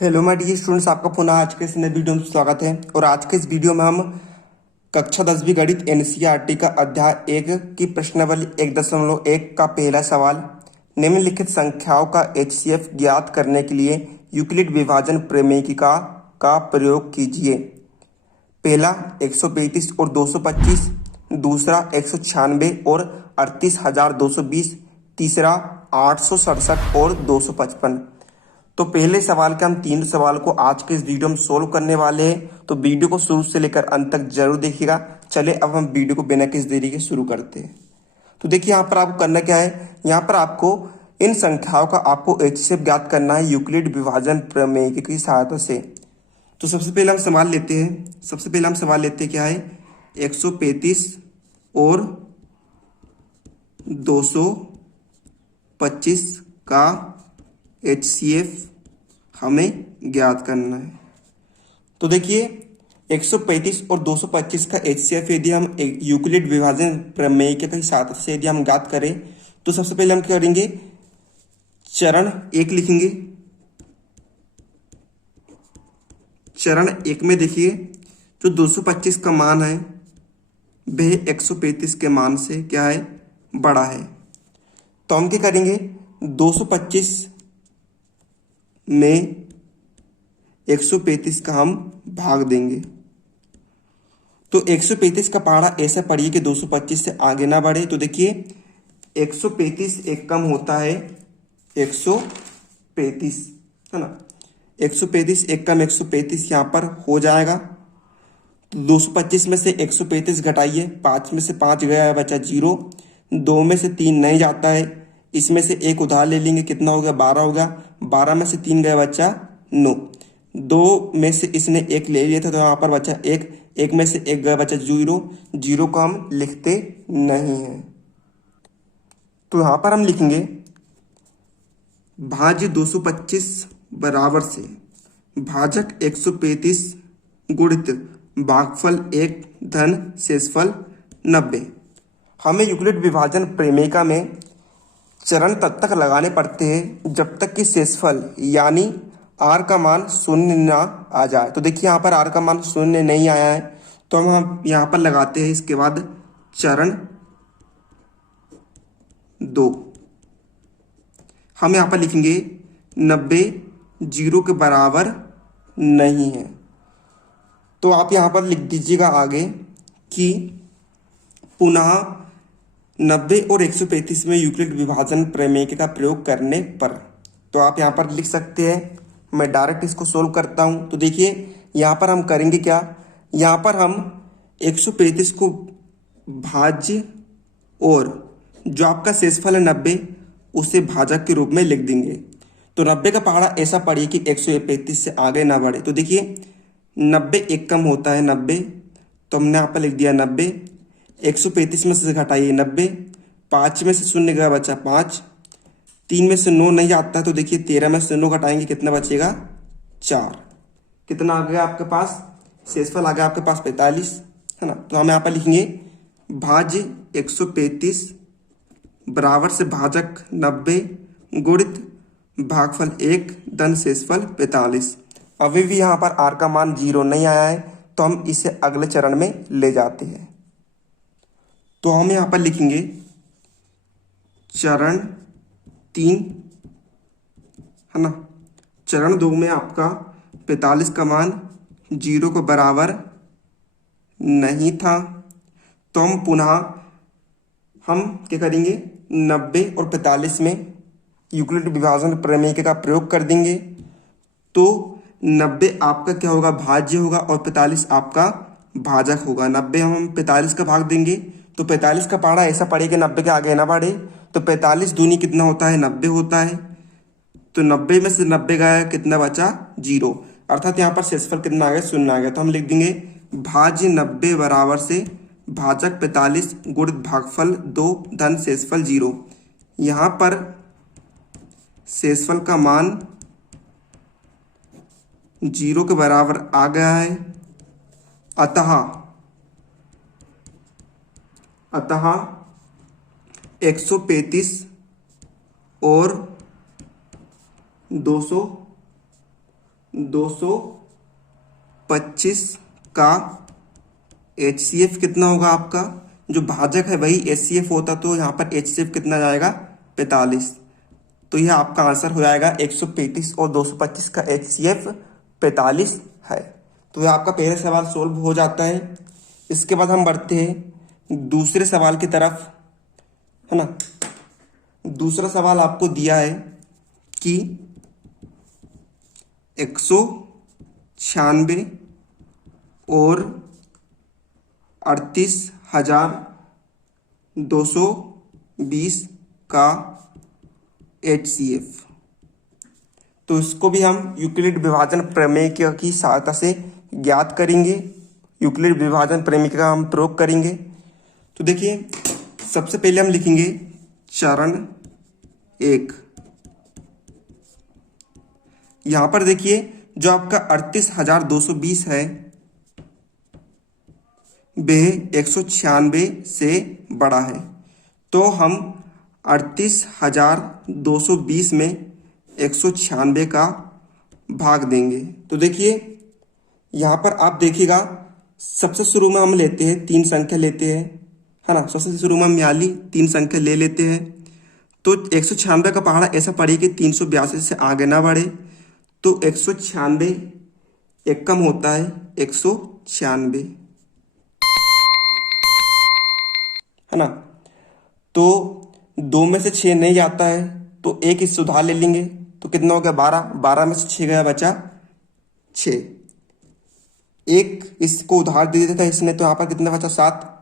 Hello my dear students, आपका पुनः आज के इस नए वीडियो में स्वागत है। और आज के इस वीडियो में हम कक्षा 10वीं गणित एनसीईआरटी का अध्याय 1 की प्रश्नावली 1.1 का पहला सवाल। निम्नलिखित संख्याओं का एचसीएफ ज्ञात करने के लिए यूक्लिड विभाजन प्रमेयिका का प्रयोग कीजिए। पहला 135 और 225, दूसरा 196 और 38,220, तीसरा 867 और 255। तो पहले सवाल के हम तीन सवाल को आज के इस वीडियो में सोल्व करने वाले हैं, तो वीडियो को शुरू से लेकर अंत तक जरूर देखिएगा। चले अब हम वीडियो को बिना किसी देरी के शुरू करते हैं। तो देखिए यहाँ पर आपको करना क्या है, यहाँ पर आपको इन संख्याओं का आपको एचसीएफ ज्ञात करना है यूक्लिड विभाजन प्रमेय की सहायता से। तो सबसे पहले हम सवाल लेते हैं क्या है, 135 और 225 का एचसीएफ हमें ज्ञात करना है। तो देखिए 135 और 225 का एचसीएफ यदि हम यूक्लिड विभाजन प्रमेय के साथ से यदि हम ज्ञात करें तो सबसे पहले हम क्या करेंगे, चरण एक लिखेंगे। चरण एक में देखिए जो 225 का मान है वह 135 के मान से क्या है, बड़ा है। तो हम क्या करेंगे, 225 में 135 का हम भाग देंगे। तो 135 का पहाड़ा ऐसा पढ़िए कि 225 से आगे ना बढ़े। तो देखिए 135 एक कम होता है 135, है ना। 135 एक कम 135 यहाँ पर हो जाएगा। तो 225 में से 135 घटाइए, 5 में से 5 गया, बचा 0। 2 में से 3 नहीं जाता है, इसमें से एक उधार ले लेंगे, कितना हो गया, 12 हो गया। 12 में से 3 गया, बचा 9। 2 में से इसने एक ले लिया था तो यहाँ पर बचा 1। 1 में से 1 गया, बचा 0। 0 को हम लिखते नहीं हैं। तो यहाँ पर हम लिखेंगे भाज्य 225 बराबर से भाजक 135 गुणित भागफल 1 धन शेषफल 90। हमें यूक्लिड विभाजन प्रमेयिका में चरण तब तक लगाने पड़ते हैं जब तक कि शेषफल यानी आर का मान शून्य ना आ जाए। तो देखिए यहाँ पर आर का मान शून्य नहीं आया है, तो हम यहाँ पर लगाते हैं। इसके बाद चरण 2 हम यहाँ पर लिखेंगे 90 0 के बराबर नहीं है। तो आप यहाँ पर लिख दीजिएगा आगे कि पुनः 90 और 135 में यूक्लिड विभाजन प्रमेय का प्रयोग करने पर। तो आप यहाँ पर लिख सकते हैं, मैं डायरेक्ट इसको सोल्व करता हूँ। तो देखिए यहाँ पर हम करेंगे क्या, यहाँ पर हम 135 को भाज्य और जो आपका शेषफल है 90 उसे भाजक के रूप में लिख देंगे। तो 90 का पहाड़ा ऐसा पढ़िए कि 135 से आगे ना बढ़े। तो देखिए 90 एक कम होता है 90, तो हमने यहाँ पर लिख दिया 90। 135 में से घटाइए 90, 5 में से शून्य गया, बचा 5। 3 में से 9 नहीं आता है, तो देखिए 13 में से 9 घटाएंगे, कितना बचेगा, 4। कितना आ गया आपके पास, शेषफल आ गया आपके पास 45, है ना। तो हम यहाँ पर लिखेंगे भाज्य 135 बराबर से भाजक 90 गुणित भागफल 1 धन शेषफल 45। अभी भी यहाँ पर आर का मान 0 नहीं आया है, तो हम इसे अगले चरण में ले जाते हैं। तो हम यहाँ पर लिखेंगे चरण 3, है ना। चरण 2 में आपका 45 का मान 0 के बराबर नहीं था, तो हम पुनः हम क्या करेंगे, 90 और 45 में यूक्लिड विभाजन प्रमेय का प्रयोग कर देंगे। तो 90 आपका क्या होगा, भाज्य होगा, और 45 आपका भाजक होगा। 90 हम 45 का भाग देंगे, तो 45 का पहाड़ा ऐसा पड़ेगा 90 के आगे ना बढ़े। तो 45 दूनी कितना होता है, 90 होता है। तो 90 में से 90 गया, कितना बचा, 0। अर्थात यहाँ पर शेषफल कितना आ गया, शून्य आ गया। तो हम लिख देंगे भाज्य 90 बराबर से भाजक 45 गुणित भागफल 2 धन शेषफल 0। यहाँ पर शेषफल का मान 0 के बराबर आ गया है। अतः 135 और 225 का HCF कितना होगा आपका, जो भाजक है वही HCF होता तो यहाँ पर HCF कितना जाएगा 45। तो यह आपका आंसर हो जाएगा 135 और 225 का HCF 45 है। तो यह आपका पहला सवाल सोल्व हो जाता है। इसके बाद हम बढ़ते हैं दूसरे सवाल की तरफ, है ना। दूसरा सवाल आपको दिया है कि 196 और 38,220 का HCF। तो इसको भी हम यूक्लिड विभाजन प्रमेय की सहायता से ज्ञात करेंगे। यूक्लिड विभाजन प्रमेय का हम प्रयोग करेंगे। तो देखिए, सबसे पहले हम लिखेंगे चरण 1। यहां पर देखिए, जो आपका 38,220 है वह 196 से बड़ा है। तो हम 38,220 में 196 का भाग देंगे। तो देखिए, यहाँ पर आप देखिएगा, सबसे शुरू में हम लेते हैं 3 संख्या लेते हैं, है ना। सबसे शुरू में हम याली 3 संख्या ले लेते हैं। तो 196 का पहाड़ा ऐसा पड़े कि 382 से आगे ना बढ़े। तो 196 एक कम होता है 196, है ना। तो 2 में से 6 नहीं जाता है, तो एक इससे उधार ले लेंगे। तो कितना हो गया 12। 12 में से 6 गया, बचा 6। एक इसको उधार दे देता था इसने, तो यहाँ पर कितना बचा 7,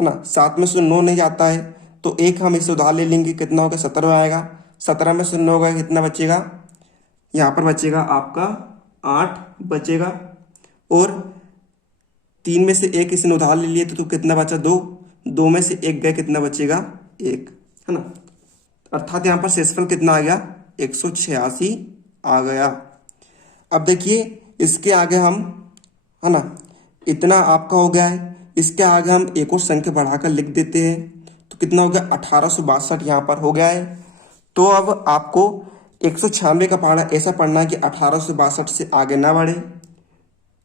है ना। 7 में से 9 नहीं जाता है, तो एक हम इससे उधार ले लेंगे। कितना होगा 17 आएगा। 17 में से 9 गया, कितना बचेगा, यहाँ पर बचेगा आपका 8 बचेगा। और 3 में से एक इसने उधार ले लिया, तो कितना बचा 2। 2 में से एक गए, कितना बचेगा 1, है ना। अर्थात यहाँ पर शेषफल कितना आ गया 186 आ गया। अब देखिए, इसके आगे हम, है ना, इतना आपका हो गया है। इसके आगे हम एक और संख्या बढ़ाकर लिख देते हैं। तो कितना हो गया 1862 यहाँ पर हो गया है। तो अब आपको 196 का पहाड़ा ऐसा पढ़ना है कि 1862 से आगे ना बढ़े।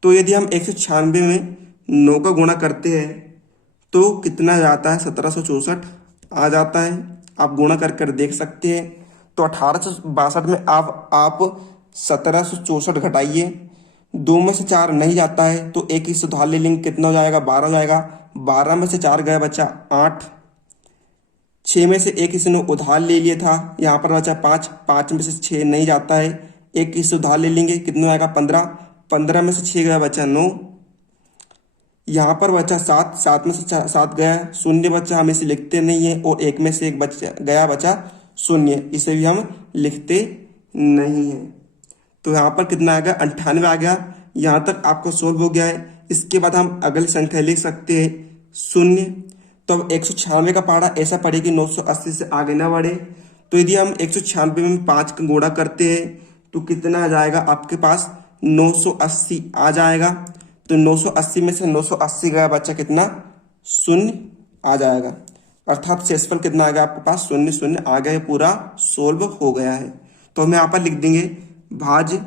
तो यदि हम 196 में 9 का गुणा करते हैं तो कितना जाता है 1764 आ जाता है। आप गुणा कर देख सकते हैं। तो 1862 में आप 1764 घटाइए। 2 में से 4 नहीं जाता है, तो एक ही सुधार ले लेंगे। कितना हो जाएगा 12 हो जाएगा। 12 में से 4 गया, बचा 8। 6 में से एक इसने उधार ले लिया था, यहाँ पर बचा 5। 5 में से 6 नहीं जाता है, एक इससे उधार ले लेंगे। कितना आएगा 15। 15 में से 6 गया, बचा 9। यहाँ पर बचा 7। 7 में से 7 गया, शून्य बचा, हम इसे लिखते नहीं है। और 1 में से 1 गया, बचा शून्य, इसे भी हम लिखते नहीं है। तो यहाँ पर कितना आ गया 98 आ गया। यहाँ तक आपको सोल्व हो गया है। इसके बाद हम अगली संख्या लिख सकते हैं 0। तो अब 196 का पहाड़ा ऐसा पड़े कि 980 से आगे ना बढ़े। तो यदि हम 196 में 5 का गुणा करते हैं तो कितना आ जाएगा आपके पास 980 आ जाएगा। तो 980 में से 980 गया, बच्चा कितना 0 आ जाएगा। अर्थात शेषफल कितना आ गया आपके पास 0 0 आ गया। पूरा सोल्व हो गया है। तो हम यहाँ पर लिख देंगे भाज्य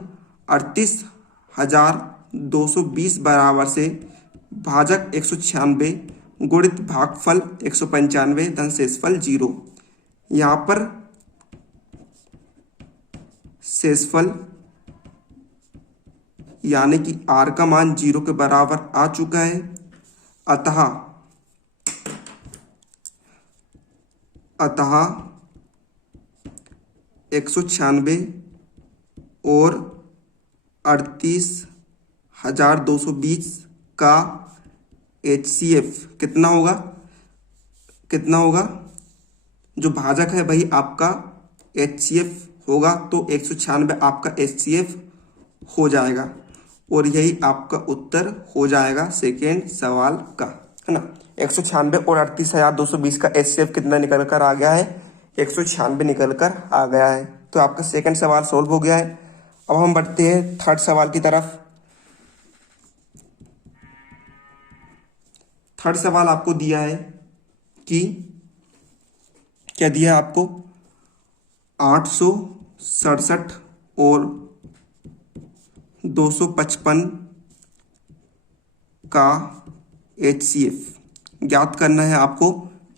38,220 बराबर से भाजक 196 गुणित भागफल 195 धन शेषफल 0। यहाँ पर शेषफल यानी कि r का मान 0 के बराबर आ चुका है। अतः 196 और 38,220 का HCF कितना होगा, जो भाजक है वही आपका HCF होगा। तो 196 आपका HCF हो जाएगा। और यही आपका उत्तर हो जाएगा सेकेंड सवाल का, है ना। 196 और 38,220 का HCF कितना निकल कर आ गया है 196 निकल कर आ गया है। तो आपका सेकंड सवाल सोल्व हो गया है। अब हम बढ़ते हैं थर्ड सवाल की तरफ। थर्ड सवाल आपको दिया है कि क्या दिया है आपको 867 और 255 का HCF ज्ञात करना है आपको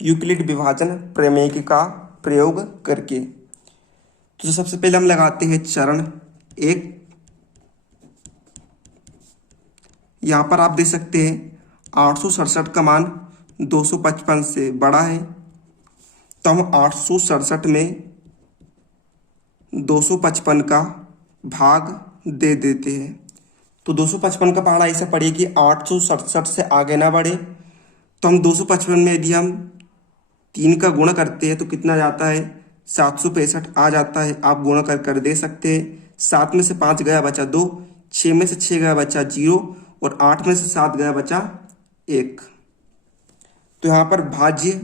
यूक्लिड विभाजन प्रमेय का प्रयोग करके। तो सबसे पहले हम लगाते हैं चरण एक। यहाँ पर आप देख सकते हैं 867 का मान 255 से बड़ा है, तो हम 867 में 255 का भाग दे देते हैं। तो 255 का पहाड़ा ऐसा पढ़िए कि 867 से आगे ना बढ़े। तो हम 255 में यदि हम 3 का गुणा करते हैं तो कितना जाता है, 765 आ जाता है। आप गुणा कर दे सकते हैं। 7 में से 5 गया बचा 2, 6 में से 6 गया बचा 0 और 8 में से 7 गया बचा 1। तो यहाँ पर भाज्य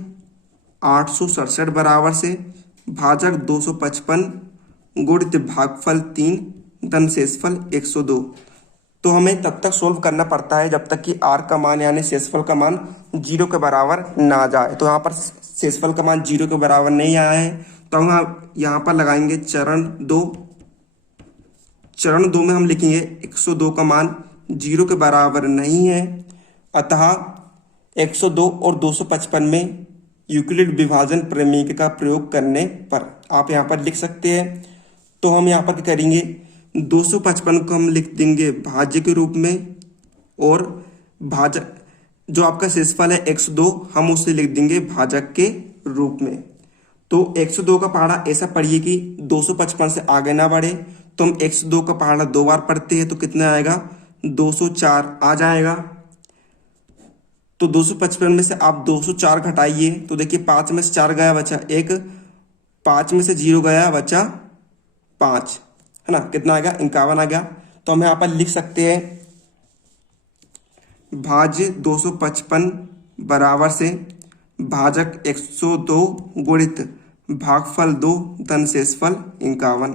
867 बराबर से भाजक 255 गुणित भागफल 3 धन शेषफल 102। तो हमें तब तक सोल्व करना पड़ता है जब तक कि r का मान यानी शेषफल का मान 0 के बराबर ना जाए। तो यहाँ पर शेषफल का मान 0 के बराबर नहीं आया है, तो हम यहाँ पर लगाएंगे चरण 2। चरण 2 में हम लिखेंगे 102 का मान 0 के बराबर नहीं है, अतः 102 और 255 में यूक्लिड विभाजन प्रमेय का प्रयोग करने पर आप यहाँ पर लिख सकते हैं। तो हम यहाँ पर क्या करेंगे, 255 को हम लिख देंगे भाज्य के रूप में और भाजक जो आपका शेषफल है 102 हम उसे लिख देंगे भाजक के रूप में। तो 102 का पहाड़ा ऐसा पढ़िए कि 255 से आगे ना बढ़े। तो हम 102 का पहाड़ा 2 बार पढ़ते हैं तो कितना आएगा, 204 आ जाएगा। तो 255 में से आप 204 घटाइए तो देखिए 5 में से 4 गया बचा 1, 5 में से 0 गया बचा 5, है ना। कितना आ गया, 51 आ गया। तो हम यहाँ पर लिख सकते हैं भाज्य 255 बराबर से भाजक 102 गुणित भागफल 2 धन शेषफल 51।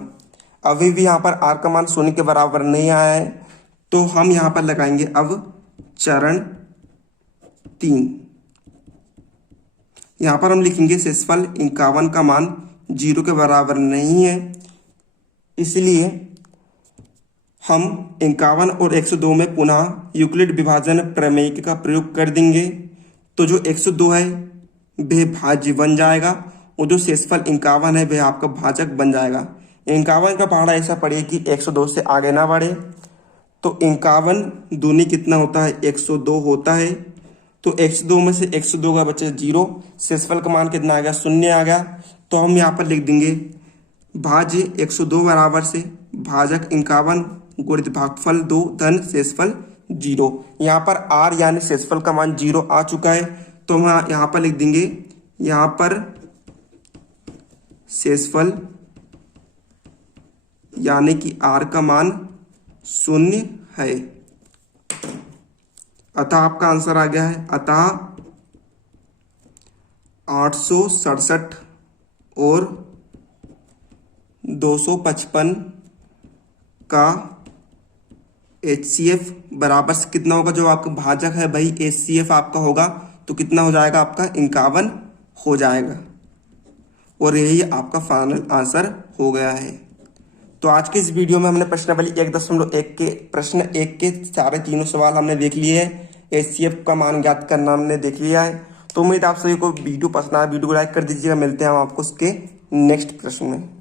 अभी भी यहाँ पर r का मान 0 के बराबर नहीं आया है, तो हम यहाँ पर लगाएंगे अब चरण 3। यहाँ पर हम लिखेंगे शेषफल 51 का मान 0 के बराबर नहीं है, इसलिए हम 51 और 102 में पुनः यूक्लिड विभाजन प्रमेय का प्रयोग कर देंगे। तो जो 102 है वह भाज्य बन जाएगा और जो शेषफल 51 है वह आपका भाजक बन जाएगा। 51 का पहाड़ा ऐसा पड़े कि 102 से आगे ना बढ़े। तो 51 दूनी कितना होता है, 102 होता है। तो 102 में से 102 का बचा 0, शेषफल का मान कितना आ गया, 0 आ गया। तो हम यहाँ पर लिख देंगे भाज्य 102 बराबर से भाजक 51 गुणित भागफल 2 धन शेषफल 0। यहाँ पर r यानी शेषफल का मान 0 आ चुका है, तो हम यहाँ पर लिख देंगे, यहाँ पर शेषफल यानी कि r का मान 0 है। अतः आपका आंसर आ गया है, अतः 867 और 255 का HCF बराबर से कितना होगा, जो आपका भाजक है भाई HCF आपका होगा तो कितना हो जाएगा, आपका 51 हो जाएगा। और यही आपका फाइनल आंसर हो गया है। तो आज के इस वीडियो में हमने प्रश्नावली 1.1 के प्रश्न 1 के सारे तीनों सवाल हमने देख लिए हैं। HCF का मान ज्ञात करना हमने देख लिया है। तो उम्मीद आप सभी को वीडियो पसंद आया, वीडियो को लाइक कर दीजिएगा। मिलते हैं हम आपको उसके नेक्स्ट प्रश्न में।